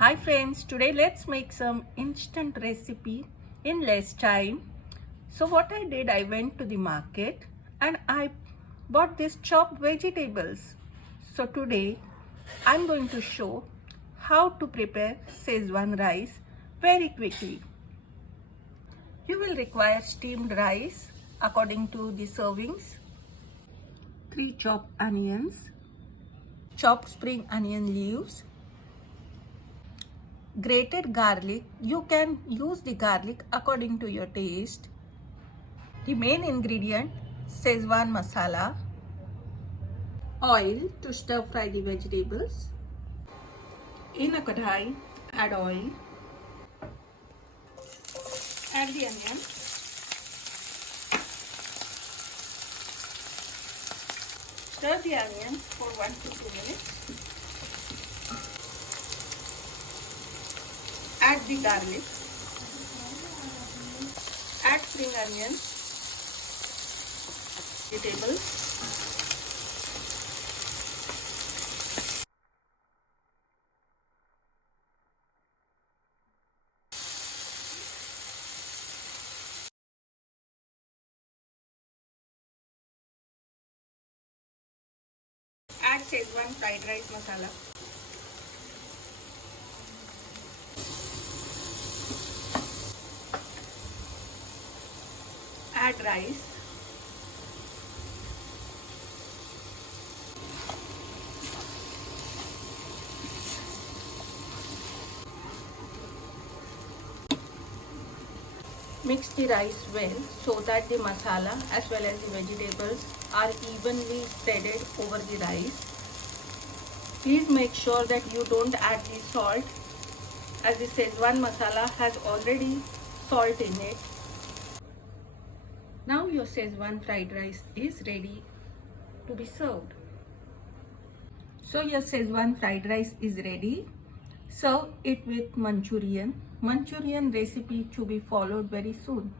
Hi friends, today let's make some instant recipe in less time. So what I did, I went to the market and I bought these chopped vegetables. So today I'm going to show how to prepare Schezwan rice very quickly. You will require steamed rice according to the servings, 3 chopped onions, chopped spring onion leaves, grated garlic. You can use the garlic according to your taste. The main ingredient, Schezwan masala, oil to stir fry the vegetables. In a kadhai, add oil, add the onion, stir the onion for 1 to 2 minutes, add the garlic, add spring onion, vegetables, add Schezwan Fried Rice masala, add rice, mix the rice well so that the masala as well as the vegetables are evenly spreaded over the rice. Please make sure that you don't add the salt as the Schezwan masala has already salt in it. Now your Schezwan fried rice is ready to be served. So your Schezwan fried rice is ready. Serve it with Manchurian. Manchurian recipe to be followed very soon.